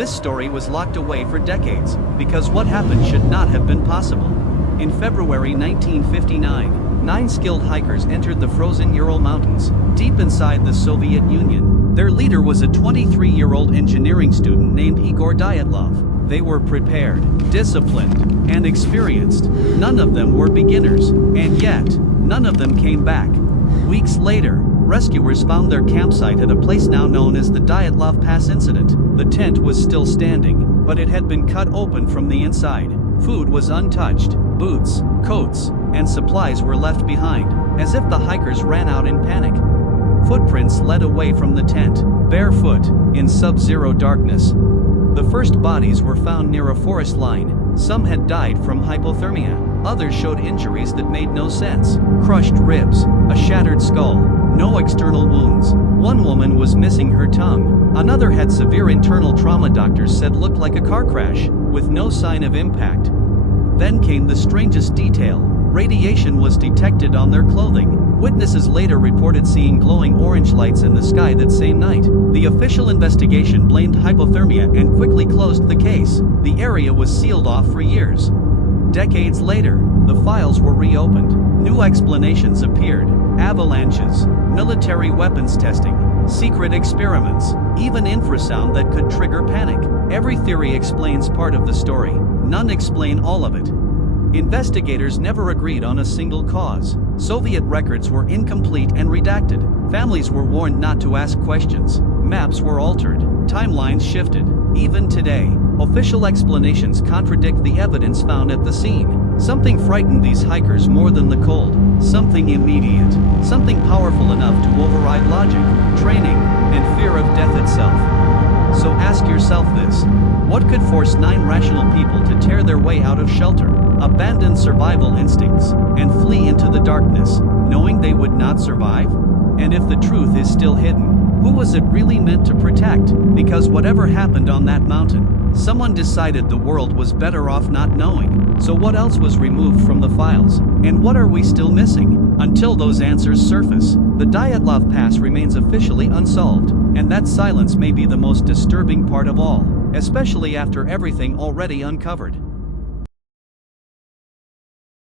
This story was locked away for decades, because what happened should not have been possible. In February 1959, 9 skilled hikers entered the frozen Ural Mountains, deep inside the Soviet Union. Their leader was a 23-year-old engineering student named Igor Dyatlov. They were prepared, disciplined, and experienced. None of them were beginners, and yet, none of them came back. Weeks later, rescuers found their campsite at a place now known as the Dyatlov Pass incident. The tent was still standing, but it had been cut open from the inside. Food was untouched, boots, coats, and supplies were left behind, as if the hikers ran out in panic. Footprints led away from the tent, barefoot, in sub-zero darkness. The first bodies were found near a forest line. Some had died from hypothermia, others showed injuries that made no sense. Crushed ribs, a shattered skull, no external wounds. One woman was missing her tongue. Another had severe internal trauma doctors said looked like a car crash, with no sign of impact. Then came the strangest detail. Radiation was detected on their clothing. Witnesses later reported seeing glowing orange lights in the sky that same night. The official investigation blamed hypothermia and quickly closed the case. The area was sealed off for years. Decades later, the files were reopened. New explanations appeared. Avalanches, military weapons testing, secret experiments, even infrasound that could trigger panic. Every theory explains part of the story. None explain all of it. Investigators never agreed on a single cause. Soviet records were incomplete and redacted. Families were warned not to ask questions. Maps were altered. Timelines shifted. Even today, official explanations contradict the evidence found at the scene. Something frightened these hikers more than the cold. Something immediate. Something powerful enough to override logic, training, and fear of death itself. So ask yourself this. What could force 9 rational people to tear their way out of shelter, abandon survival instincts, and flee into the darkness, knowing they would not survive? And if the truth is still hidden, who was it really meant to protect? Because whatever happened on that mountain, someone decided the world was better off not knowing. So what else was removed from the files? And what are we still missing? Until those answers surface, the Dyatlov Pass remains officially unsolved, and that silence may be the most disturbing part of all, especially after everything already uncovered.